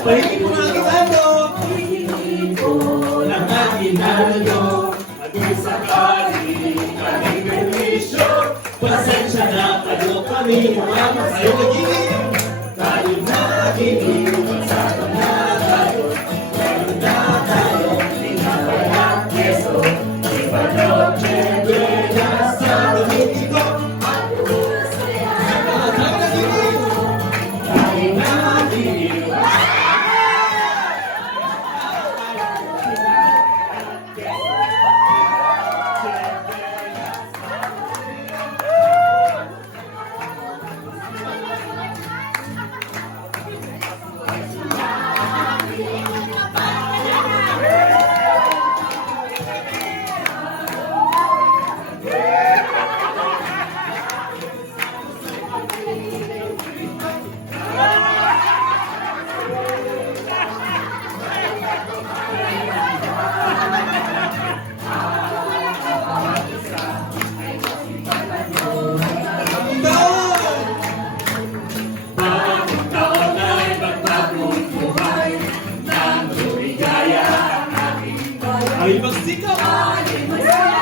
Pahingin mo na aking ano, pahingin ko ng aking nalyo. Mag-isakali kaming permisyo, pasensya na kayo kami mga masayo nagiging. Tayo nagiging, magsado na tayo, meron na tayo, tinapay at keso. Iba noche, dueñas sa Dominico, at buwas na yan. Tayo nagiging, tayo nagiging. Ay, magsikaw! Ay, magsikaw!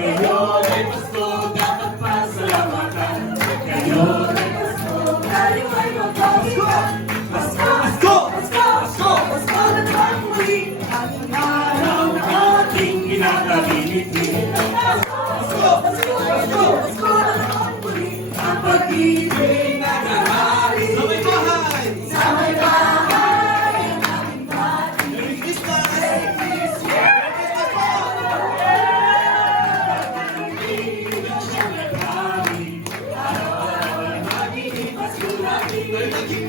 Ngayon ay Pasko, dapat pasalamatan. Ngayon ay Pasko, tayo ay magkasuhan. Pasko! Pasko! Pasko! Pasko! Pasko na naman muli. Ang araw na ating kinakabilitin. Pasko! Pasko! Pasko! Pasko na naman muli. Ang pag-ibig na nahari. Sa may bahay! Sa may bahay! Ang aming pati. Merry Christmas! Merry Christmas! Thank you.